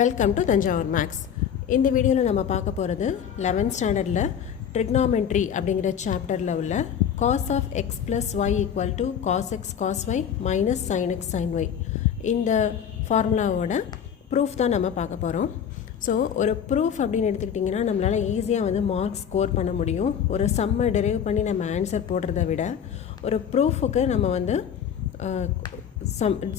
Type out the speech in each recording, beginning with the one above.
Welcome to Thanjavur maths. இந்த வீடியோவில் நம்ம பார்க்க போகிறது 11th ஸ்டாண்டர்டில் ட்ரிக்னாமெட்ரி அப்படிங்கிற சாப்டரில் உள்ள cos of x plus y equal to cos x cos y minus sine x sine y இந்த ஃபார்முலாவோட ப்ரூஃப் தான் நம்ம பார்க்க போகிறோம். ஸோ ஒரு ப்ரூஃப் அப்படின்னு எடுத்துக்கிட்டிங்கன்னா நம்மளால் ஈஸியாக மார்க்ஸ் ஸ்கோர் பண்ண முடியும். ஒரு சம்மை டெரைவ் பண்ணி நம்ம ஆன்சர் போடுறத விட ஒரு ப்ரூஃபுக்கு நம்ம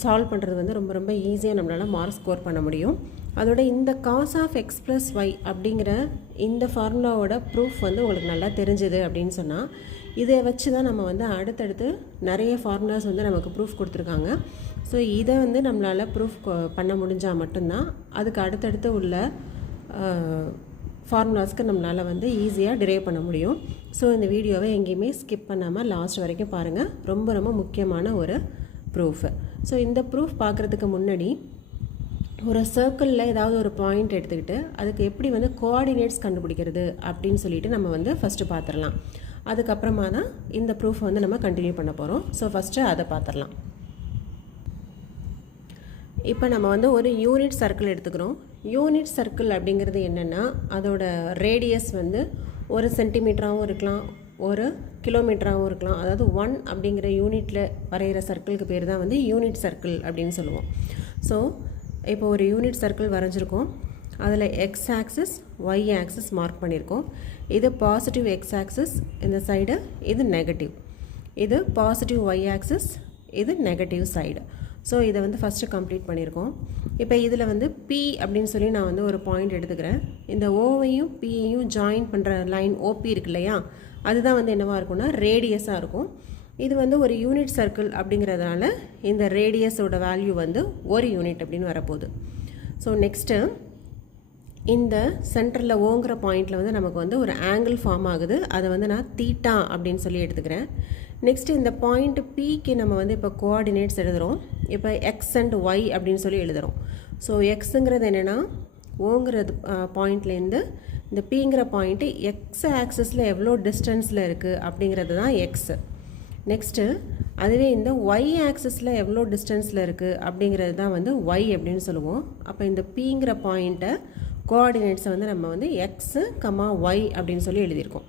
சால்வ் பண்ணுறது ரொம்ப ரொம்ப ஈஸியாக நம்மளால் மார்க்ஸ் ஸ்கோர் பண்ண முடியும். அதோட இந்த cos of x plus y அப்படிங்கிற இந்த ஃபார்முலாவோட ப்ரூஃப் உங்களுக்கு நல்லா தெரிஞ்சுது அப்படின்னு சொன்னால் இதை வச்சு தான் நம்ம அடுத்தடுத்து நிறைய ஃபார்முலாஸ் நமக்கு ப்ரூஃப் கொடுத்துருக்காங்க. ஸோ இதை நம்மளால் ப்ரூஃப் பண்ண முடிஞ்சால் மட்டும்தான் அதுக்கு அடுத்தடுத்து உள்ள ஃபார்முலாஸ்க்கு நம்மளால் ஈஸியாக டிரைவ் பண்ண முடியும். ஸோ இந்த வீடியோவை எங்கேயுமே ஸ்கிப் பண்ணாமல் லாஸ்ட் வரைக்கும் பாருங்கள். ரொம்ப ரொம்ப முக்கியமான ஒரு ப்ரூஃபு. ஸோ இந்த ப்ரூஃப் பார்க்குறதுக்கு முன்னாடி ஒரு சர்க்கிளில் ஏதாவது ஒரு பாயிண்ட் எடுத்துக்கிட்டு அதுக்கு எப்படி கோஆர்டினேட்ஸ் கண்டுபிடிக்கிறது அப்படின்னு சொல்லிட்டு நம்ம ஃபஸ்ட்டு பார்த்துடலாம். அதுக்கப்புறமா தான் இந்த ப்ரூஃப் நம்ம கண்டினியூ பண்ண போகிறோம். ஸோ ஃபஸ்ட்டு அதை பார்த்துடலாம். இப்போ நம்ம ஒரு யூனிட் சர்க்கிள் எடுத்துக்கிறோம். யூனிட் சர்க்கிள் அப்படிங்கிறது என்னென்னா அதோட ரேடியஸ் 1 சென்டிமீட்டராகவும் இருக்கலாம், 1 கிலோமீட்டராகவும் இருக்கலாம். அதாவது 1 அப்படிங்கிற யூனிட்டில் வரைகிற சர்க்கிளுக்கு பேர் தான் யூனிட் சர்க்கிள் அப்படின்னு சொல்லுவோம். ஸோ இப்போ ஒரு யூனிட் சர்க்கிள் வரைஞ்சிருக்கோம். அதில் x axis y axis mark பண்ணியிருக்கோம். இது பாசிட்டிவ் எக்ஸ் ஆக்சிஸ், இந்த சைடு இது நெகட்டிவ். இது பாசிட்டிவ் ஒய் ஆக்சிஸ், இது நெகட்டிவ் சைடு. ஸோ இதை ஃபஸ்ட்டு கம்ப்ளீட் பண்ணியிருக்கோம். இப்போ இதில் பி அப்படின்னு சொல்லி நான் ஒரு பாயிண்ட் எடுத்துக்கிறேன். இந்த ஓவையும் பியையும் ஜாயின் பண்ணுற லைன் ஓபி இருக்கு இல்லையா, அதுதான் என்னவாக இருக்கும்னா ரேடியஸாக இருக்கும். இது ஒரு யூனிட் சர்க்கிள் அப்படிங்கிறதுனால இந்த ரேடியஸோட வேல்யூ 1 யூனிட் அப்படின்னு வரப்போகுது. ஸோ நெக்ஸ்ட்டு இந்த சென்டரில் ஓங்கிற பாயிண்டில் நமக்கு ஒரு ஆங்கிள் ஃபார்ம் ஆகுது. அதை நான் தீட்டா அப்படின்னு சொல்லி எடுத்துக்கிறேன். நெக்ஸ்ட்டு இந்த பாயிண்ட் பிக்கு நம்ம இப்போ கோஆர்டினேட்ஸ் எழுதுகிறோம். இப்போ எக்ஸ் அண்ட் ஒய் அப்படின்னு சொல்லி எழுதுகிறோம். ஸோ எக்ஸுங்கிறது என்னென்னா ஓங்கிறது பாயிண்ட்லேருந்து இந்த பிங்கிற பாயிண்ட்டு எக்ஸ் ஆக்சிஸில் எவ்வளோ டிஸ்டன்ஸில் இருக்குது அப்படிங்கிறது தான் எக்ஸு. நெக்ஸ்ட்டு அதுவே இந்த ஒய் ஆக்சிஸில் எவ்வளோ டிஸ்டன்ஸில் இருக்குது அப்படிங்கிறது தான் ஒய் அப்படின்னு சொல்லுவோம். அப்போ இந்த பிங்கிற பாயிண்ட்டை கோஆர்டினேட்ஸை நம்ம எக்ஸு கமா ஒய் அப்படின்னு சொல்லி எழுதியிருக்கோம்.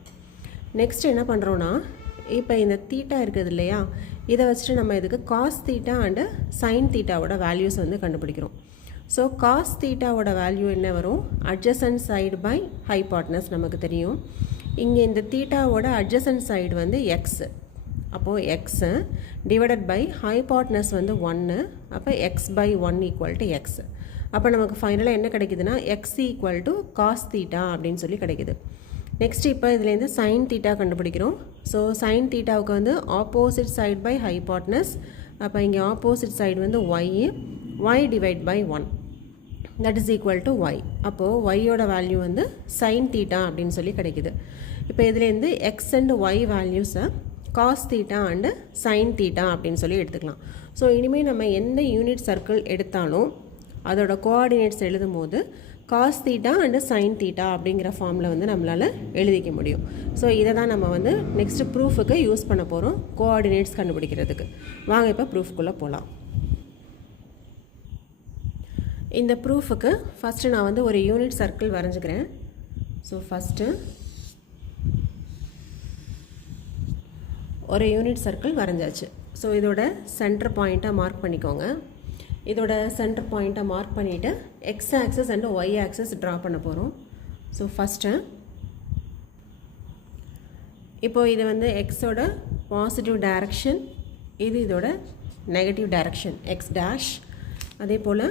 நெக்ஸ்ட் என்ன பண்ணுறோன்னா இப்போ இந்த தீட்டா இருக்குது இல்லையா, இதை வச்சுட்டு நம்ம இதுக்கு காஸ் தீட்டா அண்டு சைன் தீட்டாவோட வேல்யூஸ் கண்டுபிடிக்கிறோம். ஸோ காஸ் தீட்டாவோட வேல்யூ என்ன வரும், அட்ஜசன்ட் சைடு பை ஹைபாட்னஸ் நமக்கு தெரியும். இங்கே இந்த தீட்டாவோட அட்ஜசன்ட் சைடு எக்ஸு. அப்போது எக்ஸு டிவைடட் பை ஹைபாட்னஸ் 1. அப்போ x by 1 equal to x. அப்போ நமக்கு ஃபைனலாக என்ன கிடைக்குதுன்னா x equal to cos theta அப்படின்னு சொல்லி கிடைக்குது. நெக்ஸ்ட் இப்போ இதுலேருந்து சைன் தீட்டா கண்டுபிடிக்கிறோம். ஸோ சைன் தீட்டாவுக்கு ஆப்போசிட் சைட் பை ஹைபாட்னஸ். அப்போ இங்கே opposite side y divide by 1 that is equal to y. அப்போது ஒய்யோட வேல்யூ சைன் தீட்டா அப்படின்னு சொல்லி கிடைக்குது. இப்போ இதுலேருந்து எக்ஸ் அண்ட் ஒய் வேல்யூஸை cos theta and sine theta அப்படின்னு சொல்லி எடுத்துக்கலாம். ஸோ இனிமேல் நம்ம எந்த யூனிட் சர்க்கிள் எடுத்தாலும் அதோட கோஆர்டினேட்ஸ் எழுதும் போது cos theta and sine theta அப்படிங்கிற ஃபார்மில் நம்மளால் எழுதிக்க முடியும். ஸோ இதை தான் நம்ம நெக்ஸ்ட்டு ப்ரூஃபுக்கு யூஸ் பண்ண போகிறோம் கோஆர்டினேட்ஸ் கண்டுபிடிக்கிறதுக்கு. வாங்க இப்போ ப்ரூஃப்குள்ளே போகலாம். இந்த ப்ரூஃபுக்கு ஃபஸ்ட்டு நான் ஒரு யூனிட் சர்க்கிள் வரைஞ்சிக்கிறேன். ஸோ ஃபஸ்ட்டு ஒரு யூனிட் சர்க்கிள் வரைஞ்சாச்சு. ஸோ இதோட சென்டர் பாயிண்ட்டை மார்க் பண்ணிக்கோங்க. இதோட சென்டர் பாயிண்ட்டை மார்க் பண்ணிவிட்டு x axis and y axis draw பண்ண போகிறோம். ஸோ ஃபஸ்ட்டு இப்போது இது எக்ஸோட பாசிட்டிவ் டைரக்ஷன், இது இதோட நெகட்டிவ் டைரக்ஷன் எக்ஸ் டேஷ். அதே போல்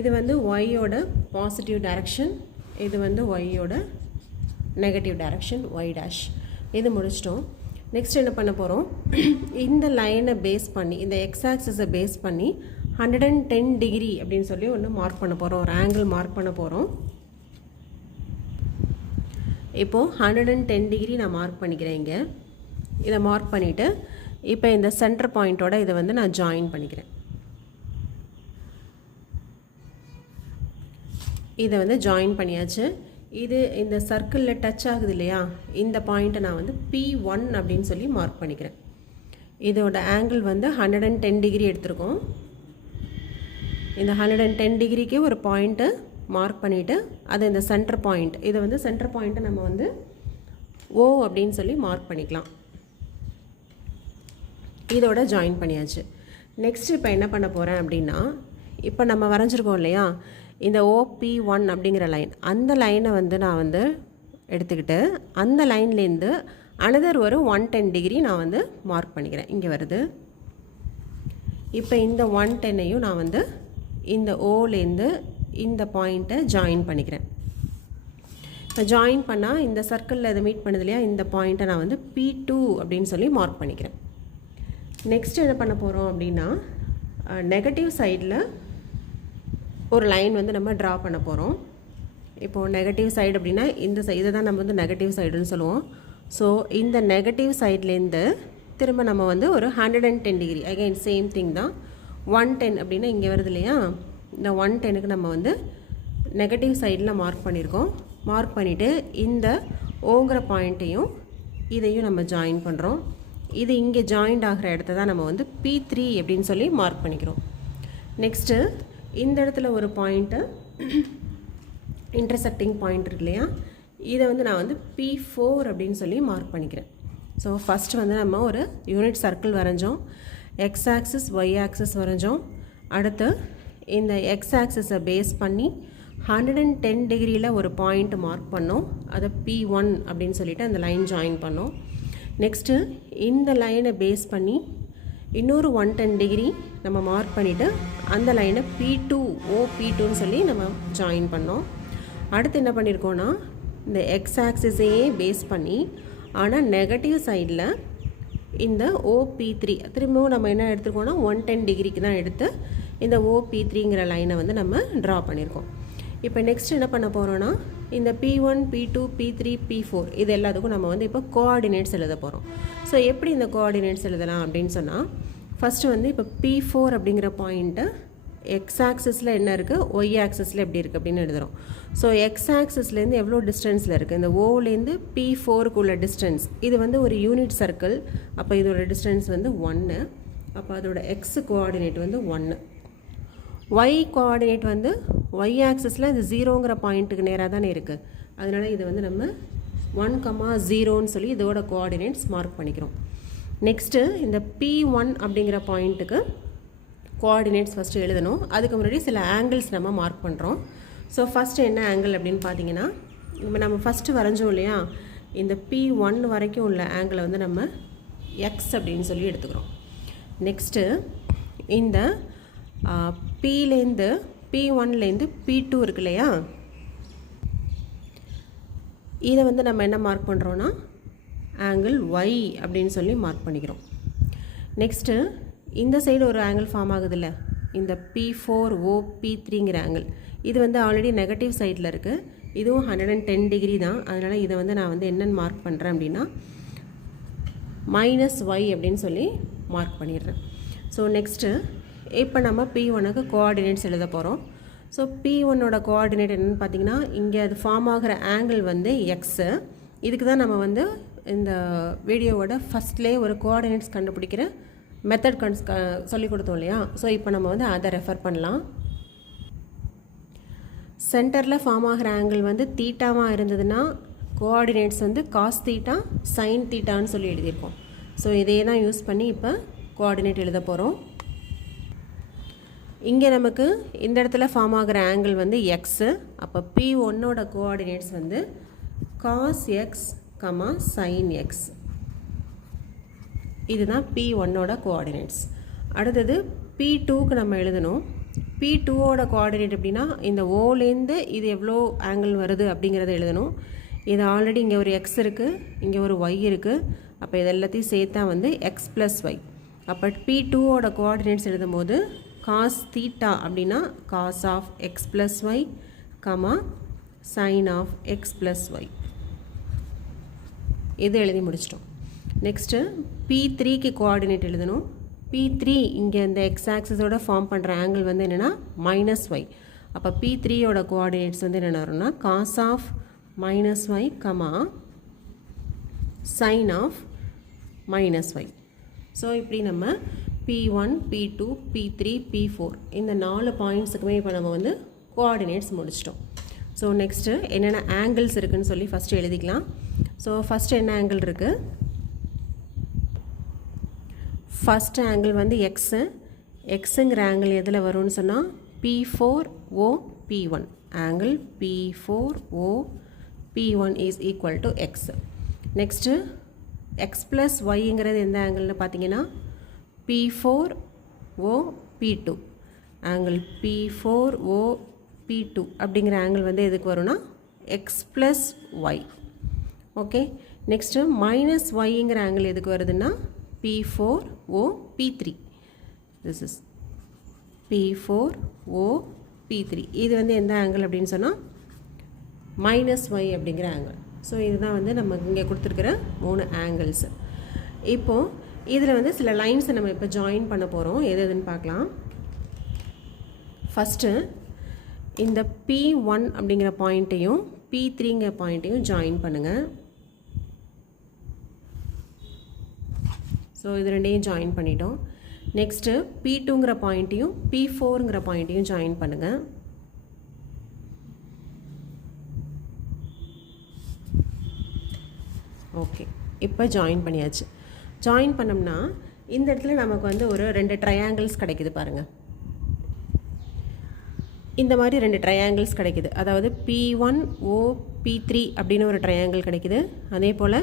இது ஒய்யோட பாசிட்டிவ் டைரக்ஷன், இது ஒய்யோட நெகட்டிவ் டைரக்ஷன் ஒய் டேஷ். இது முடிச்சிட்டோம். நெக்ஸ்ட் என்ன பண்ண போகிறோம், இந்த லைனை பேஸ் பண்ணி இந்த எக்ஸ் ஆக்சிஸை பேஸ் பண்ணி 110 டிகிரி அப்படின்னு சொல்லி ஒன்று மார்க் பண்ண போகிறோம். ஒரு ஆங்கிள் மார்க் பண்ண போகிறோம். இப்போது 110 டிகிரி நான் மார்க் பண்ணிக்கிறேன். இங்கே இதை மார்க் பண்ணிவிட்டு இப்போ இந்த சென்டர் பாயிண்ட்டோட இதை நான் ஜாயின் பண்ணிக்கிறேன். இதை ஜாயின் பண்ணியாச்சு. இது இந்த சர்க்கிளில் டச் ஆகுது இல்லையா, இந்த பாயிண்ட்டை நான் P1 அப்படின்னு சொல்லி மார்க் பண்ணிக்கிறேன். இதோட ஆங்கிள் 110 டிகிரி எடுத்திருக்கோம். இந்த 110 டிகிரிக்கு ஒரு பாயிண்ட்டு மார்க் பண்ணிவிட்டு அது இந்த சென்டர் பாயிண்ட், இதை வந்து சென்டர் பாயிண்ட்டை நம்ம வந்து ஓ அப்படின்னு சொல்லி மார்க் பண்ணிக்கலாம். இதோட ஜாயின் பண்ணியாச்சு. நெக்ஸ்ட் இப்போ என்ன பண்ண போகிறேன் அப்படின்னா, இப்போ நம்ம வரைஞ்சிருக்கோம் இல்லையா இந்த OP1 அப்படிங்கிற லைன், அந்த லைனை வந்து நான் வந்து எடுத்துக்கிட்டு அந்த லைன்லேருந்து அனதர் ஒரு 110 டிகிரி நான் வந்து மார்க் பண்ணிக்கிறேன். இங்கே வருது. இப்போ இந்த 110ஐயும் நான் வந்து இந்த ஓலேருந்து இந்த பாயிண்ட்டை ஜாயின் பண்ணிக்கிறேன். இப்போ ஜாயின் பண்ணால் இந்த சர்க்கிளில் இதை மீட் பண்ணுது இல்லையா, இந்த பாயிண்ட்டை நான் வந்து P2 அப்படின்னு சொல்லி மார்க் பண்ணிக்கிறேன். நெக்ஸ்ட் என்ன பண்ண போகிறோம் அப்படின்னா, நெகட்டிவ் சைடில் ஒரு லைன் வந்து நம்ம ட்ரா பண்ண போகிறோம். இப்போது நெகட்டிவ் சைடு அப்படின்னா இந்த இதை தான் நம்ம வந்து நெகட்டிவ் சைடுன்னு சொல்லுவோம். ஸோ இந்த நெகட்டிவ் சைட்லேருந்து திரும்ப நம்ம வந்து ஒரு 110 டிகிரி, அகைன் சேம் திங் தான். 110 அப்படின்னா இங்கே வருது இல்லையா, இந்த 110க்கு நம்ம வந்து நெகட்டிவ் சைடில் மார்க் பண்ணியிருக்கோம். மார்க் பண்ணிவிட்டு இந்த ஓங்கிற பாயிண்ட்டையும் இதையும் நம்ம ஜாயின் பண்ணுறோம். இது இங்கே ஜாயிண்ட் ஆகிற இடத்த தான் நம்ம வந்து P3 அப்படின்னு சொல்லி மார்க் பண்ணிக்கிறோம். நெக்ஸ்ட்டு இந்த இடத்துல ஒரு பாயிண்ட்டு இன்டர்செக்டிங் பாயிண்ட் இருக்கு இல்லையா, இதை வந்து நான் வந்து P4 அப்படின்னு சொல்லி மார்க் பண்ணிக்கிறேன். ஸோ ஃபஸ்ட்டு வந்து நம்ம ஒரு யூனிட் சர்க்கிள் வரைஞ்சோம், எக்ஸ் ஆக்சிஸ் ஒய் ஆக்சிஸ் வரைஞ்சோம். அடுத்து இந்த எக்ஸ் ஆக்சிஸை பேஸ் பண்ணி 110 டிகிரியில் ஒரு பாயிண்ட் மார்க் பண்ணோம், அதை P1 அப்படின்னு சொல்லிவிட்டு அந்த லைன் ஜாயின் பண்ணோம். நெக்ஸ்ட்டு இந்த லைனை பேஸ் பண்ணி இன்னொரு 110 டிகிரி நம்ம மார்க் பண்ணிவிட்டு அந்த லைனை P2 OP2ன்னு சொல்லி நம்ம ஜாயின் பண்ணோம். அடுத்து என்ன பண்ணியிருக்கோன்னா, இந்த எக்ஸ் ஆக்சிஸையே பேஸ் பண்ணி ஆனால் நெகட்டிவ் சைடில் இந்த OP3 திரும்பவும் நம்ம என்ன எடுத்துருக்கோன்னா 110 டிகிரிக்கு தான் எடுத்து இந்த OP3ங்கிற லைனை வந்து நம்ம ட்ரா பண்ணியிருக்கோம். இப்போ நெக்ஸ்ட் என்ன பண்ண போகிறோன்னா, இந்த P1 P2 P3 P4 இது எல்லாத்துக்கும் நம்ம வந்து இப்போ கோஆர்டினேட்ஸ் எழுத போகிறோம். ஸோ எப்படி இந்த கோஆர்டினேட்ஸ் எழுதலாம் அப்படின்னு சொன்னால், ஃபஸ்ட்டு வந்து இப்போ P4 அப்படிங்கிற பாயிண்ட்டை எக்ஸ் ஆக்சிஸில் என்ன இருக்குது, ஒய் ஆக்சிஸில் எப்படி இருக்குது அப்படின்னு எழுதுகிறோம். ஸோ எக்ஸ் ஆக்சிஸ்லேருந்து எவ்வளோ டிஸ்டன்ஸில் இருக்குது, இந்த ஓலேருந்து P4க்கு உள்ள டிஸ்டன்ஸ், இது வந்து ஒரு யூனிட் சர்க்கிள். அப்போ இதோட டிஸ்டன்ஸ் வந்து 1, அப்போ அதோட எக்ஸ் கோஆர்டினேட் வந்து 1. ஒய் கோஆர்டினேட் வந்து ஒய் ஆக்சிஸில் இது 0ங்கிற பாயிண்ட்டுக்கு நேராக தானே இருக்குது, அதனால் இது வந்து நம்ம 1,0ன்னு சொல்லி இதோட கோஆர்டினேட்ஸ் மார்க் பண்ணிக்கிறோம். நெக்ஸ்ட்டு இந்த P1 அப்படிங்கிற பாயிண்ட்டுக்கு கோஆர்டினேட்ஸ் ஃபஸ்ட்டு எழுதணும். அதுக்கு முன்னாடி சில ஆங்கிள்ஸ் நம்ம மார்க் பண்ணுறோம். ஸோ ஃபஸ்ட்டு என்ன ஆங்கிள் அப்படின்னு பார்த்தீங்கன்னா, நம்ம ஃபஸ்ட்டு வரைஞ்சோம் இல்லையா, இந்த P1 வரைக்கும் உள்ள ஆங்கிளை வந்து நம்ம எக்ஸ் அப்படின்னு சொல்லி எடுத்துக்கிறோம். நெக்ஸ்ட்டு இந்த P1லேருந்து P2 இருக்கு இல்லையா, இதை வந்து நம்ம என்ன மார்க் பண்ணுறோன்னா ஆங்கிள் Y அப்படின்னு சொல்லி மார்க் பண்ணிக்கிறோம். நெக்ஸ்ட்டு இந்த சைடு ஒரு ஆங்கிள் ஃபார்ம் ஆகுது இல்லை, இந்த P4 OP3ங்கிற ஆங்கிள், இது வந்து ஆல்ரெடி நெகட்டிவ் சைடில் இருக்குது, இதுவும் 110 டிகிரி தான். அதனால் இதை வந்து நான் வந்து என்னென்னு மார்க் பண்ணுறேன் அப்படின்னா -y அப்படின்னு சொல்லி மார்க் பண்ணிடுறேன். ஸோ நெக்ஸ்ட்டு இப்போ நம்ம P1க்கு கோஆர்டினேட்ஸ் எழுத போகிறோம். ஸோ P1ஓட கோஆர்டினேட் என்னென்னு பார்த்தீங்கன்னா, இங்கே அது ஃபார்ம் ஆகிற ஆங்கிள் வந்து எக்ஸு. இதுக்கு தான் நம்ம வந்து இந்த வீடியோவோட ஃபஸ்ட்லேயே ஒரு கோஆர்டினேட்ஸ் கண்டுபிடிக்கிற மெத்தட் சொல்லி கொடுத்தோம் இல்லையா. ஸோ இப்போ நம்ம வந்து அதை ரெஃபர் பண்ணலாம். சென்டரில் ஃபார்ம் ஆகிற ஆங்கிள் வந்து தீட்டாவாக இருந்ததுன்னா கோஆர்டினேட்ஸ் வந்து காஸ் தீட்டா சைன் தீட்டான்னு சொல்லி எழுதியிருக்கோம். ஸோ இதே தான் யூஸ் பண்ணி இப்போ கோஆர்டினேட் எழுத போகிறோம். இங்கே நமக்கு இந்த இடத்துல ஃபார்ம் ஆகிற ஆங்கிள் வந்து எக்ஸு. அப்போ P1ஓட கோஆர்டினேட்ஸ் வந்து காஸ் எக்ஸ் சைன் எக்ஸ், இதுதான் P1ஓட கோஆர்டினேட்ஸ். அடுத்தது P2க்கு நம்ம எழுதணும். P2ஓட கோஆர்டினேட் எப்படின்னா, இந்த ஓலேருந்து இது எவ்வளோ ஆங்கிள் வருது அப்படிங்கிறத எழுதணும். இது ஆல்ரெடி இங்கே ஒரு எக்ஸ் இருக்குது, இங்கே ஒரு ஒய் இருக்குது. அப்போ இது எல்லாத்தையும் சேர்த்தா வந்து எக்ஸ் ப்ளஸ் ஒய். அப்போ P2ஓட கோஆர்டினேட்ஸ் எழுதும்போது காஸ் தீட்டா அப்படின்னா cos of x plus y sine of x plus y. இது எழுதி முடிச்சிட்டோம். நெக்ஸ்ட்டு P3க்கு கோஆர்டினேட் எழுதணும். P3 இங்கே இந்த எக்ஸ் ஆக்சிஸோட ஃபார்ம் பண்ணுற ஆங்கிள் வந்து என்னென்னா -y. அப்போ P3யோட கோஆர்டினேட்ஸ் வந்து என்னென்ன வரும்னா cos of -y sine of -y. So இப்படி நம்ம P1 P2 P3 P4 இந்த 4 பாயிண்ட்ஸுக்குமே இப்போ நம்ம வந்து கோஆர்டினேட்ஸ் முடிச்சிட்டோம். ஸோ நெக்ஸ்ட்டு என்னென்ன ஆங்கிள்ஸ் இருக்குதுன்னு சொல்லி ஃபஸ்ட்டு எழுதிக்கலாம். ஸோ ஃபஸ்ட்டு என்ன ஆங்கிள் இருக்குது? ஃபஸ்ட்டு ஆங்கிள் வந்து எக்ஸு. எக்ஸுங்கிற ஆங்கிள் எதில் வரும்னு சொன்னால் P4OP1. Angle P4OP1 is equal to x. Next x plus ஒய்ங்கிறது எந்த ஆங்கிள்னு பார்த்தீங்கன்னா P4OP2. ஆங்கிள் P4OP2 அப்படிங்கிற ஆங்கிள் வந்து எதுக்கு வரும்னா x plus y. Okay. Next minus ஒய்ங்கிற ஆங்கிள் எதுக்கு வருதுன்னா P4OP3. This is P4OP3. இது வந்து எந்த ஆங்கிள் அப்படின்னு சொன்னால் மைனஸ் ஒய் அப்படிங்கிற ஆங்கிள். ஸோ இதுதான் வந்து நம்ம இங்கே கொடுத்துருக்கிற 3 ஆங்கிள்ஸு. இப்போது இதில் வந்து சில லைன்ஸை நம்ம இப்போ ஜாயின் பண்ண போகிறோம். எது எதுன்னு பார்க்கலாம். ஃபஸ்ட்டு இந்த P1 அப்படிங்கிற பாயிண்ட்டையும் P3ங்கிற பாயிண்ட்டையும் ஜாயின் பண்ணுங்கள். ஸோ இது ரெண்டையும் ஜாயின் பண்ணிட்டோம். நெக்ஸ்ட்டு P2ங்கிற பாயிண்ட்டையும் P4ங்கிற பாயிண்ட்டையும் ஜாயின் பண்ணுங்கள். ஓகே, இப்போ ஜாயின் பண்ணியாச்சு. ஜாயின் பண்ணோம்னா இந்த இடத்துல நமக்கு வந்து ஒரு 2 ட்ரையாங்கிள்ஸ் கிடைக்குது பாருங்கள். இந்த மாதிரி 2 ட்ரையாங்கிள்ஸ் கிடைக்குது. அதாவது P1OP3 அப்படின்னு ஒரு ட்ரையாங்கிள் கிடைக்குது. அதே போல்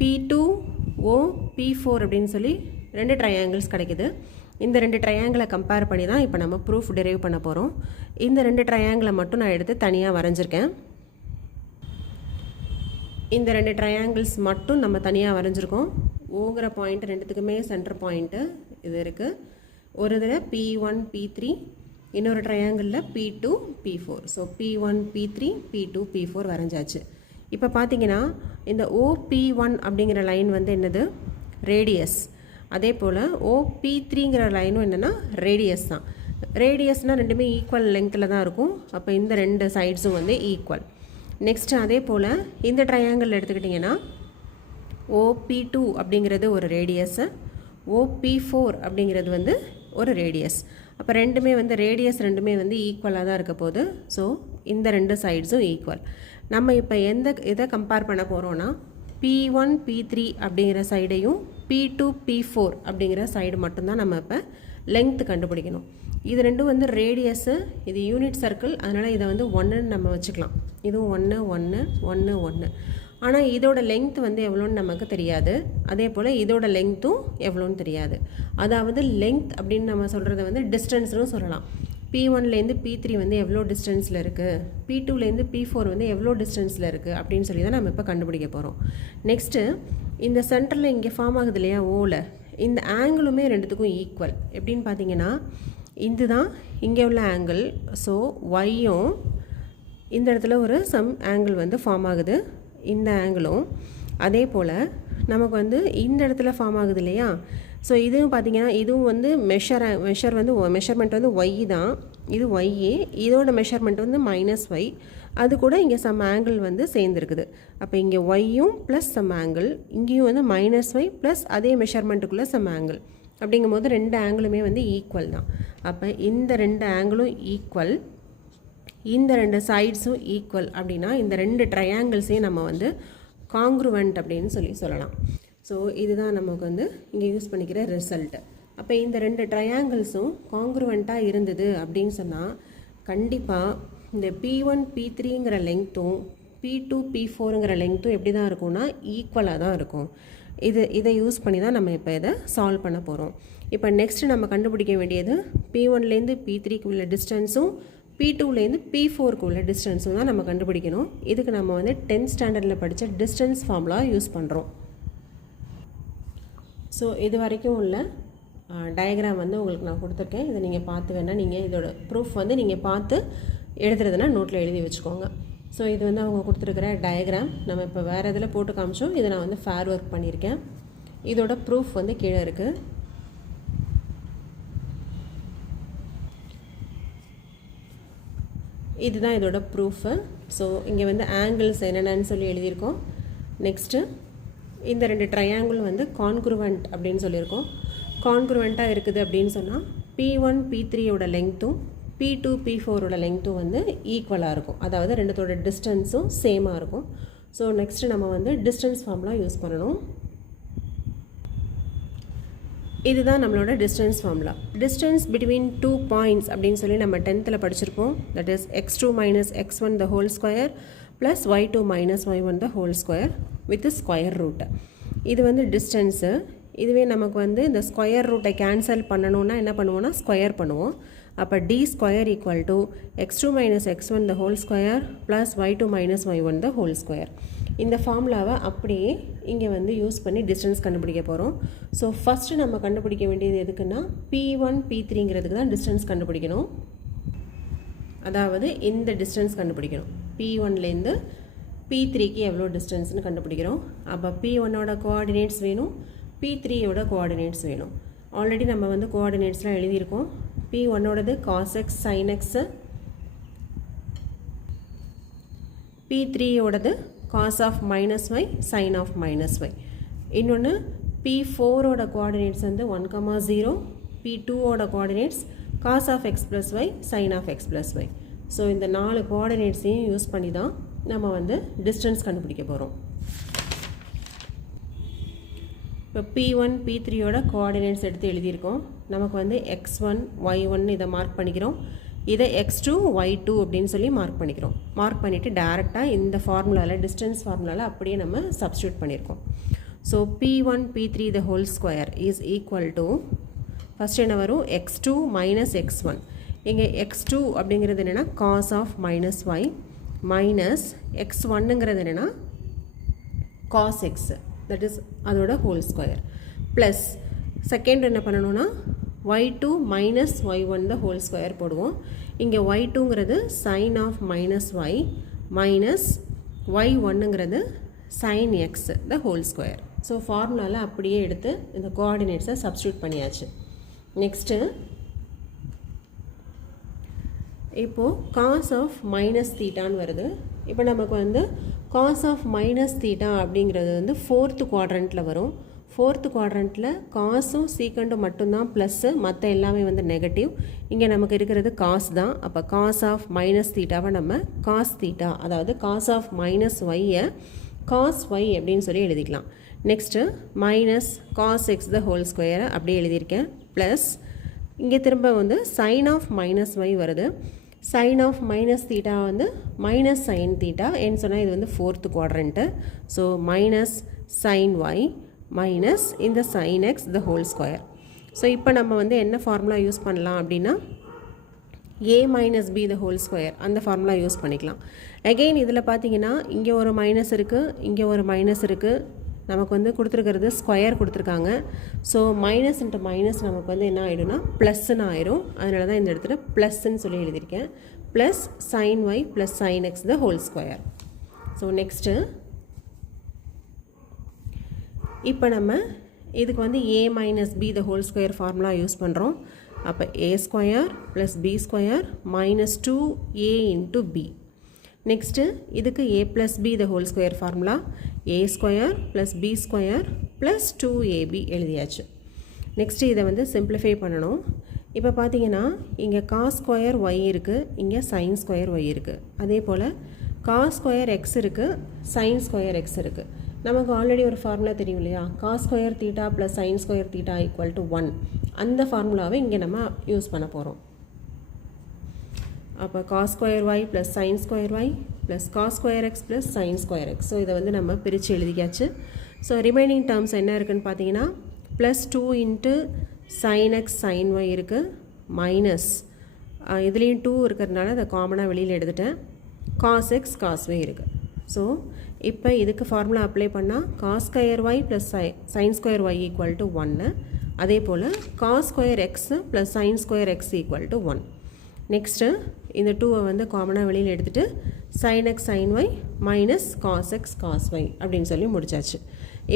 P2OP4 அப்படின்னு சொல்லி 2 ட்ரையாங்கிள்ஸ் கிடைக்குது. இந்த 2 ட்ரையாங்கிளை கம்பேர் பண்ணி தான் இப்போ நம்ம ப்ரூஃப் டெரைவ் பண்ண போகிறோம். இந்த 2 ட்ரையாங்கிளை மட்டும் நான் எடுத்து தனியாக வரைஞ்சிருக்கேன். இந்த 2 ட்ரையாங்கிள்ஸ் மட்டும் நம்ம தனியாக வரைஞ்சிருக்கோம். ஓங்கிற பாயிண்ட் ரெண்டுத்துக்குமே சென்டர் பாயிண்ட்டு இது இருக்குது. ஒரு இதில் P1 P3, இன்னொரு ட்ரையாங்கிளில் P2 P4. So P1 P3 P2 P4 வரைஞ்சாச்சு. இப்போ பார்த்தீங்கன்னா இந்த OP1 அப்படிங்கிற லைன் வந்து என்னது? ரேடியஸ். அதே போல் OP3ங்கிற லைனும் என்னென்னா ரேடியஸ் தான். ரேடியஸ்னால் ரெண்டுமே ஈக்குவல் லெங்க்த்தில் தான் இருக்கும். அப்போ இந்த 2 சைட்ஸும் வந்து ஈக்குவல். நெக்ஸ்ட்டு அதே போல் இந்த ட்ரையாங்கிள் எடுத்துக்கிட்டிங்கன்னா OP2 அப்படிங்கிறது ஒரு ரேடியஸு, OP4 அப்படிங்கிறது வந்து ஒரு ரேடியஸ். அப்போ ரெண்டுமே வந்து ரேடியஸ் ரெண்டுமே வந்து ஈக்குவலாக தான் இருக்க போகுது. ஸோ இந்த 2 சைட்ஸும் ஈக்குவல். நம்ம இப்போ எதை கம்பேர் பண்ண போகிறோன்னா P1 P3 அப்படிங்கிற சைடையும் P2 P4 அப்படிங்கிற சைடு மட்டும்தான் நம்ம இப்போ லெங்க்த்து கண்டுபிடிக்கணும். இது ரெண்டும் வந்து ரேடியஸு, இது யூனிட் சர்க்கிள். அதனால் இதை வந்து 1ன்னு நம்ம வச்சுக்கலாம். இதுவும் 1 1 1 1. ஆனால் இதோட லெங்க்த் வந்து எவ்வளோன்னு நமக்கு தெரியாது. அதே போல் இதோட லெங்க்த்தும் எவ்வளோன்னு தெரியாது. அதாவது லெங்க்த் அப்படின்னு நம்ம சொல்கிறத வந்து டிஸ்டன்ஸ்னு சொல்லலாம். P1லேருந்து P3 வந்து எவ்வளோ டிஸ்டன்ஸில் இருக்குது, P2லேருந்து P4 வந்து எவ்வளோ டிஸ்டன்ஸில் இருக்குது அப்படின்னு சொல்லி தான் நம்ம இப்போ கண்டுபிடிக்க போகிறோம். நெக்ஸ்ட்டு இந்த சென்டரில் இங்கே ஃபார்ம் ஆகுது இல்லையா ஓவில், இந்த ஆங்கிளுமே ரெண்டுத்துக்கும் ஈக்குவல். எப்படின்னு பார்த்தீங்கன்னா இதுதான் இங்கே உள்ள ஆங்கிள். ஸோ ஒய்யும் இந்த இடத்துல ஒரு சம் ஆங்கிள் வந்து ஃபார்ம் ஆகுது, இந்த ஆங்கிளும். அதே போல் நமக்கு வந்து இந்த இடத்துல ஃபார்ம் ஆகுது இல்லையா. ஸோ இதுவும் பார்த்திங்கன்னா இதுவும் வந்து மெஷர்மெண்ட் வந்து ஒய் தான். இது ஒய்ஏ, இதோட மெஷர்மெண்ட் வந்து -y. அது கூட இங்கே சம் ஆங்கிள் வந்து சேர்ந்துருக்குது. அப்போ இங்கே ஒய்யும் ப்ளஸ் சம் ஆங்கிள், இங்கேயும் வந்து -y ப்ளஸ் அதே மெஷர்மெண்ட்டுக்குள்ளே சம் ஆங்கிள். அப்படிங்கும்போது 2 ஆங்கிளுமே வந்து ஈக்குவல் தான். அப்போ இந்த 2 ஆங்கிளும் ஈக்குவல், இந்த 2 சைட்ஸும் ஈக்குவல். அப்படின்னா இந்த 2 ட்ரையாங்கிள்ஸையும் நம்ம வந்து காங்க்ருவெண்ட் அப்படின்னு சொல்லலாம். ஸோ இதுதான் நமக்கு வந்து இங்கே யூஸ் பண்ணிக்கிற ரிசல்ட்டு. அப்போ இந்த 2 ட்ரையாங்கிள்ஸும் காங்க்ருவெண்ட்டாக இருந்தது அப்படின்னு சொன்னால் கண்டிப்பாக இந்த P1 P3ங்கிற லெங்க்த்தும் P2 P4ங்கிற லெங்க்த்தும் எப்படி தான் இருக்கும்னா ஈக்குவலாக தான் இருக்கும். இதை யூஸ் பண்ணி தான் நம்ம இப்போ இதை சால்வ் பண்ண போகிறோம். இப்போ நெக்ஸ்ட்டு நம்ம கண்டுபிடிக்க வேண்டியது P1லேருந்து P3க்கு உள்ள டிஸ்டன்ஸும் P2லேருந்து P4க்கு உள்ள டிஸ்டன்ஸும் தான் நம்ம கண்டுபிடிக்கணும். இதுக்கு நம்ம வந்து 10th ஸ்டாண்டர்டில் படித்த டிஸ்டன்ஸ் ஃபார்முலா யூஸ் பண்ணுறோம். ஸோ இது வரைக்கும் உள்ள டயக்ராம் வந்து உங்களுக்கு நான் கொடுத்துருக்கேன். இதை நீங்கள் பார்த்து வேணால் நீங்கள் இதோட ப்ரூஃப் வந்து நீங்கள் பார்த்து எழுதுறதுனா நோட்டில் எழுதி வச்சுக்கோங்க. ஸோ இது வந்து அவங்க கொடுத்துருக்கிற டயக்ராம். நம்ம இப்போ வேறு இதில் போட்டு காமிச்சோம், இதை நான் வந்து ஃபேர் ஒர்க் பண்ணியிருக்கேன். இதோட ப்ரூஃப் வந்து கீழே இருக்குது. இதுதான் இதோட ப்ரூஃபு. ஸோ இங்கே வந்து ஆங்கிள்ஸ் என்னென்னு சொல்லி எழுதியிருக்கோம். நெக்ஸ்ட்டு இந்த 2 ட்ரையாங்கிள் வந்து கான்க்ருவெண்ட் அப்படின்னு சொல்லியிருக்கோம். கான்க்ருவெண்ட்டாக இருக்குது அப்படின்னு சொன்னால் P1 P3யோட லெங்க்த்தும் P2 P4ஓட லெங்க்த்தும் வந்து ஈக்குவலாக இருக்கும், அதாவது ரெண்டுத்தோட டிஸ்டன்ஸும் சேமாக இருக்கும். ஸோ நெக்ஸ்ட்டு நம்ம வந்து டிஸ்டன்ஸ் ஃபார்முலா யூஸ் பண்ணணும். இதுதான் நம்மளோட distance formula. Distance between 2 points அப்படின்னு சொல்லி நம்ம 10th படிச்சிருப்போம். That is x2 minus x1 the whole square plus y2 minus y1 the whole square with the square root. இது வந்து டிஸ்டன்ஸு. இதுவே நமக்கு வந்து இந்த ஸ்கொயர் ரூட்டை கேன்சல் பண்ணணும்னா என்ன பண்ணுவோம்னா ஸ்கொயர் பண்ணுவோம். அப்போ d square equal to x2 minus x1 the whole square plus y2 minus y1 the whole square. இந்த ஃபார்முலாவை அப்படியே இங்கே வந்து யூஸ் பண்ணி டிஸ்டன்ஸ் கண்டுபிடிக்க போகிறோம். ஸோ ஃபஸ்ட்டு நம்ம கண்டுபிடிக்க வேண்டியது எதுக்குன்னா P1 P3ங்கிறதுக்கு தான் டிஸ்டன்ஸ் கண்டுபிடிக்கணும். அதாவது இந்த டிஸ்டன்ஸ் கண்டுபிடிக்கணும். P1லேருந்து P3க்கு எவ்வளோ டிஸ்டன்ஸ்னு கண்டுபிடிக்கிறோம். அப்போ P1ஓட கோஆர்டினேட்ஸ் வேணும், P3யோட கோஆர்டினேட்ஸ் வேணும். ஆல்ரெடி நம்ம வந்து கோஆர்டினேட்ஸ்லாம் எழுதியிருக்கோம். P1ஓடது cos x sin x, P3யோடது cos of minus y sin of minus y. இன்னொன்று P4ஓட கோஆர்டினேட்ஸ் வந்து 1,0, P2ஓட coordinates cos of x plus y sin of x plus y. So இந்த 4 கோஆர்டினேட்ஸையும் யூஸ் பண்ணி தான் நம்ம வந்து டிஸ்டன்ஸ் கண்டுபிடிக்க போகிறோம். இப்போ P1 P3யோட கோஆர்டினேட்ஸ் எடுத்து எழுதியிருக்கோம். நமக்கு வந்து x1 y1 இதை மார்க் பண்ணிக்கிறோம். இதை x2 y2 அப்படின்னு சொல்லி மார்க் பண்ணிக்கிறோம். மார்க் பண்ணிவிட்டு டேரெக்டாக இந்த ஃபார்முலாவில் டிஸ்டன்ஸ் ஃபார்முலாவில் அப்படியே நம்ம சப்ஸ்டியூட் பண்ணியிருக்கோம். So P1 P3 the whole square is equal to first என்ன வரும் x2 minus x1. இங்கே x2 அப்படிங்கிறது என்னென்னா cos of minus y minus x1ங்கிறது என்னென்னா cos x, that is அதோட ஹோல் ஸ்கொயர் ப்ளஸ் செகண்ட் என்ன பண்ணணும்னா y2 minus y1 the whole square போடுவோம். இங்கே y2ங்கிறது sin of minus y minus y1ங்கிறது sin x the whole square. So ஃபார்முலாவில் அப்படியே எடுத்து இந்த கோஆர்டினேட்ஸை சப்ஸ்டியூட் பண்ணியாச்சு. நெக்ஸ்ட்டு இப்போது cos of minus தீட்டான்னு வருது. இப்போ நமக்கு வந்து cos of minus தீட்டா அப்படிங்கிறது வந்து 4th குவாட்ரண்ட்டில் வரும். 4th குவாட்ரண்ட்டில் காஸும் சீக்கண்டும் மட்டும்தான் ப்ளஸ்ஸு, மற்ற எல்லாமே வந்து நெகட்டிவ். இங்கே நமக்கு இருக்கிறது காஸ் தான். அப்போ cos of minus தீட்டாவை நம்ம cos தீட்டா, அதாவது cos of minus y-ஐ cos y அப்படின்னு சொல்லி எழுதிக்கலாம். Next minus cos x the whole square அப்படியே எழுதியிருக்கேன். ப்ளஸ் இங்கே திரும்ப வந்து sin of minus y வருது. sin of minus தீட்டா வந்து மைனஸ் sin தீட்டா ஏன்னு சொன்னால் இது வந்து 4th quadrant. So minus sin y minus இந்த sin x the whole square. So இப்போ நம்ம வந்து என்ன ஃபார்முலா யூஸ் பண்ணலாம் அப்படின்னா a minus b the whole square அந்த ஃபார்முலா யூஸ் பண்ணிக்கலாம். அகெயின் இதில் பார்த்தீங்கன்னா இங்கே ஒரு மைனஸ் இருக்குது, இங்கே ஒரு மைனஸ் இருக்குது. நமக்கு வந்து கொடுத்துருக்கிறது ஸ்கொயர் கொடுத்துருக்காங்க. ஸோ மைனஸ் இன்ட்டு மைனஸ் நமக்கு வந்து என்ன ஆகிடும்னா ப்ளஸ்ன்னு ஆயிரும். அதனால தான் இந்த இடத்துல ப்ளஸ்ன்னு சொல்லி எழுதியிருக்கேன். Plus sin y plus sin x the whole square. So next இப்போ நம்ம இதுக்கு வந்து a minus b the whole square formula use பண்ணுறோம். அப்போ a square plus b square minus 2a into b. Next இதுக்கு a plus b the whole square formula a square plus b square plus 2ab எழுதியாச்சு. Next இதை வந்து simplify பண்ணணும். இப்போ பார்த்தீங்கன்னா இங்கே cos ஸ்கொயர் y இருக்குது, இங்கே sin ஸ்கொயர் y இருக்குது. அதே போல் cos ஸ்கொயர் x இருக்குது, sin ஸ்கொயர் x இருக்குது. நமக்கு ஆல்ரெடி ஒரு ஃபார்முலா தெரியும் இல்லையா, cos square theta plus sin square theta equal to 1. அந்த ஃபார்முலாவை இங்கே நம்ம யூஸ் பண்ண போகிறோம். அப்போ cos square y plus sin square y plus cos square x plus sin square x. So இதை வந்து நம்ம பிரித்து எழுதிக்காச்சு. ஸோ ரிமைனிங் டேர்ம்ஸ் என்ன இருக்குதுன்னு பார்த்தீங்கன்னா plus 2 into sin x sin y இருக்குது, மைனஸ் இதுலேயும் 2 இருக்கிறதுனால அதை காமனாக வெளியில் எடுத்துட்டேன், cos x cos y இருக்குது. ஸோ இப்போ இதுக்கு ஃபார்முலா அப்ளை பண்ணால் cos square y plus sin square y equal to 1. அதே போல் cos square x plus sin square x equal to 1. Next இந்த 2வை வந்து காமனாக வெளியில் எடுத்துகிட்டு sin x sin y minus cos x cos y அப்படின்னு சொல்லி முடிச்சாச்சு.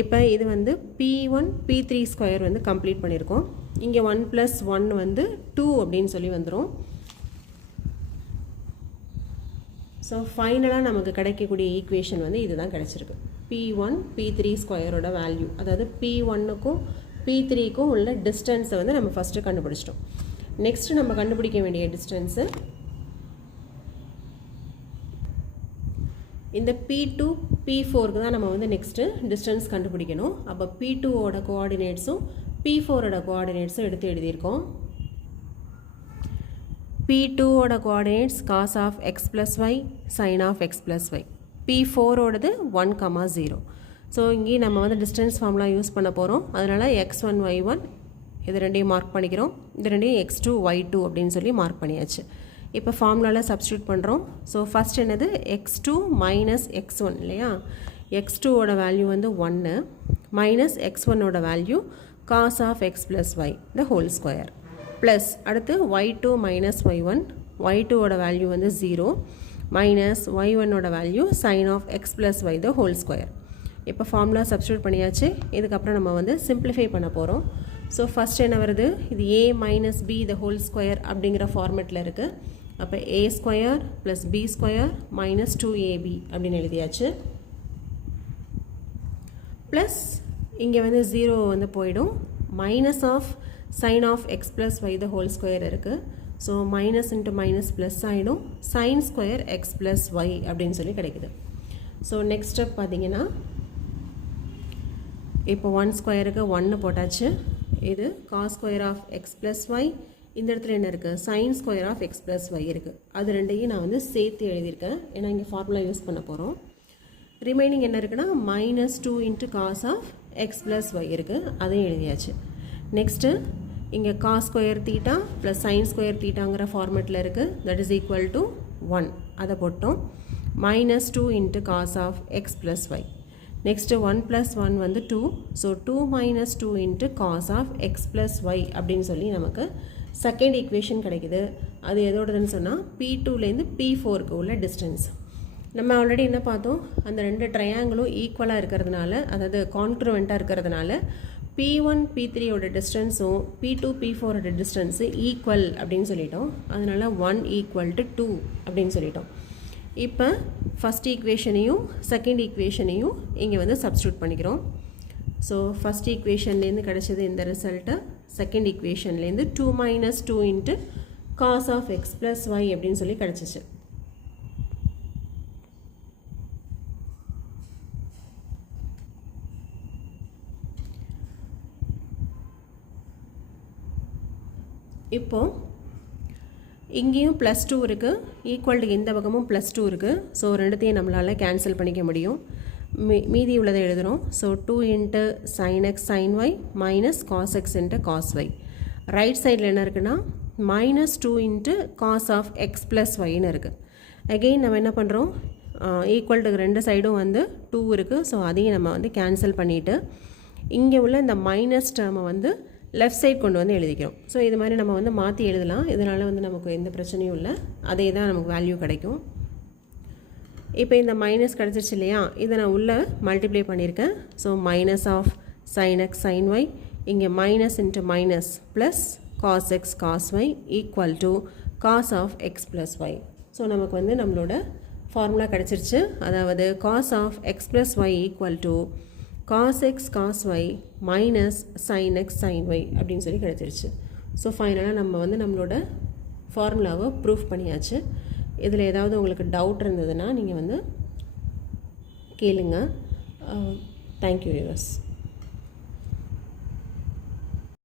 இப்போ இது வந்து P1 P3 ஸ்கொயர் வந்து கம்ப்ளீட் பண்ணியிருக்கோம். இங்கே 1 + 1 வந்து 2 அப்படின்னு சொல்லி வந்துடும். ஸோ ஃபைனலாக நமக்கு கிடைக்கக்கூடிய ஈக்குவேஷன் வந்து இதுதான் கிடச்சிருக்கு. P1 P3 ஸ்கொயரோட வேல்யூ, அதாவது P1க்கும் P3க்கும் உள்ள டிஸ்டன்ஸை வந்து நம்ம ஃபஸ்ட்டு கண்டுபிடிச்சிட்டோம். நெக்ஸ்ட்டு நம்ம கண்டுபிடிக்க வேண்டிய டிஸ்டன்ஸு இந்த P2 P4க்கு தான் நம்ம வந்து நெக்ஸ்ட்டு டிஸ்டன்ஸ் கண்டுபிடிக்கணும். அப்போ P2ஓட கோஆர்டினேட்ஸும் P4ஓட கோஆர்டினேட்ஸும் எடுத்து எழுதியிருக்கோம். P2ஓட coordinates cos of x plus y sin of x plus y. P4ஓடது 1,0. So இங்கே நம்ம வந்து டிஸ்டன்ஸ் ஃபார்முலா யூஸ் பண்ண போகிறோம். அதனால் x1 y1 இது ரெண்டையும் மார்க் பண்ணிக்கிறோம். இது ரெண்டையும் x2 y2 அப்படின்னு சொல்லி மார்க் பண்ணியாச்சு. இப்போ ஃபார்முலாவில் சப்ஸ்டியூட் பண்ணுறோம். ஸோ ஃபஸ்ட் என்னது x2 மைனஸ் x1 இல்லையா? x2ஓட வேல்யூ வந்து 1 மைனஸ் x1ஓட value cos of x plus y the whole square plus அடுத்து y2 மைனஸ் y1 y2ஓட வேல்யூ வந்து 0 மைனஸ் y1ஓட value sin of x plus y the whole square. இப்போ formula substitute பண்ணியாச்சு. இதுக்கப்புறம் நம்ம வந்து சிம்பிளிஃபை பண்ண போகிறோம். ஸோ ஃபஸ்ட் என்ன வருது? இது a minus b the whole square அப்படிங்கிற ஃபார்மெட்டில் இருக்குது. அப்போ a square plus b square minus 2ab அப்படின்னு எழுதியாச்சு. ப்ளஸ் இங்கே வந்து 0 வந்து போயிடும். Minus of sine of x plus y the whole square இருக்குது. So minus into minus plus ஆகிடும். Sine square x plus y அப்படின்னு சொல்லி கிடைக்குது. ஸோ நெக்ஸ்ட் ஸ்டெப் பார்த்தீங்கன்னா இப்போ 1 ஸ்கொயருக்கு 1 போட்டாச்சு. இது cos square of x plus y. இந்த இடத்துல என்ன இருக்குது? Sine square of x plus y இருக்குது. அது ரெண்டையும் நான் வந்து சேர்த்து எழுதியிருக்கேன். ஏன்னா இங்கே ஃபார்முலா யூஸ் பண்ண போகிறோம். ரிமைனிங் என்ன இருக்குன்னா minus 2 into cos of x plus y இருக்குது. அதையும் எழுதியாச்சு. நெக்ஸ்ட்டு இங்கே cos square theta plus sine square தீட்டாங்கிற ஃபார்மெட்டில் இருக்குது. That is equal to 1. அதை போட்டோம். Minus 2 into cos of x plus y. Next 1 plus 1 வந்து 2. So 2 minus 2 into cos of x plus y அப்படின்னு சொல்லி நமக்கு செகண்ட் ஈக்குவேஷன் கிடைக்குது. அது எதோடதுன்னு சொன்னால் P2லேருந்து P4க்கு உள்ள டிஸ்டன்ஸ். நம்ம ஆல்ரெடி என்ன பார்த்தோம்? அந்த ரெண்டு ட்ரையாங்கிளும் ஈக்குவலாக இருக்கிறதுனால, அதாவது கான்க்ருவெண்ட்டாக இருக்கிறதுனால P1 P3யோட டிஸ்டன்ஸும் P2 P4ஓட டிஸ்டன்ஸு ஈக்குவல் அப்படின்னு சொல்லிட்டோம். அதனால் 1 ஈக்குவல் டு 2 அப்படின்னு சொல்லிட்டோம். இப்போ ஃபஸ்ட் ஈக்குவேஷனையும் செகண்ட் ஈக்குவேஷனையும் இங்கே வந்து சப்ஸ்டியூட் பண்ணிக்கிறோம். ஸோ ஃபஸ்ட் ஈக்குவேஷன்லேருந்து கிடச்சது இந்த ரிசல்ட்டை செகண்ட் ஈக்குவேஷன்லேருந்து 2 minus 2 into cos of x plus y அப்படின்னு சொல்லி கிடச்சிச்சு. இப்போது இங்கேயும் ப்ளஸ் 2 இருக்குது. ஈக்குவல்டு இந்த பக்கமும் ப்ளஸ் 2 இருக்குது. ஸோ ரெண்டுத்தையும் நம்மளால் கேன்சல் பண்ணிக்க முடியும். மீதி உள்ளதை எழுதுகிறோம். So 2 into sine x sine y minus cos x into cos y. Right சைடில் என்ன இருக்குன்னா minus 2 into cos of x plus ஒய்னு இருக்குது. அகெயின் நம்ம என்ன பண்ணுறோம்? ஈக்குவல்டுக்கு ரெண்டு சைடும் வந்து 2 இருக்குது. ஸோ அதையும் நம்ம வந்து கேன்சல் பண்ணிவிட்டு இங்கே உள்ள இந்த மைனஸ் டேர்மை வந்து லெஃப்ட் சைட் கொண்டு வந்து எழுதிக்கிறோம். ஸோ இது மாதிரி நம்ம வந்து மாற்றி எழுதலாம். இதனால் வந்து நமக்கு எந்த பிரச்சனையும் இல்லை. அதே தான் நமக்கு வேல்யூ கிடைக்கும். இப்போ இந்த மைனஸ் கிடச்சிருச்சு இல்லையா? இதை நான் உள்ளே மல்டிப்ளை பண்ணியிருக்கேன். So minus of sine x sine y, இங்கே minus into minus plus cos x cos y equal to cos of x plus y. So நமக்கு வந்து நம்மளோட ஃபார்முலா கிடச்சிருச்சு. அதாவது cos of x plus y equal to cos x cos y minus sine x sine y அப்படின்னு சொல்லி கிடச்சிருச்சு. So ஃபைனலாக நம்ம வந்து நம்மளோட ஃபார்முலாவை ப்ரூஃப் பண்ணியாச்சு. இதில் ஏதாவது உங்களுக்கு டவுட் இருந்ததுன்னா நீங்கள் வந்து கேளுங்க. Thank you viewers.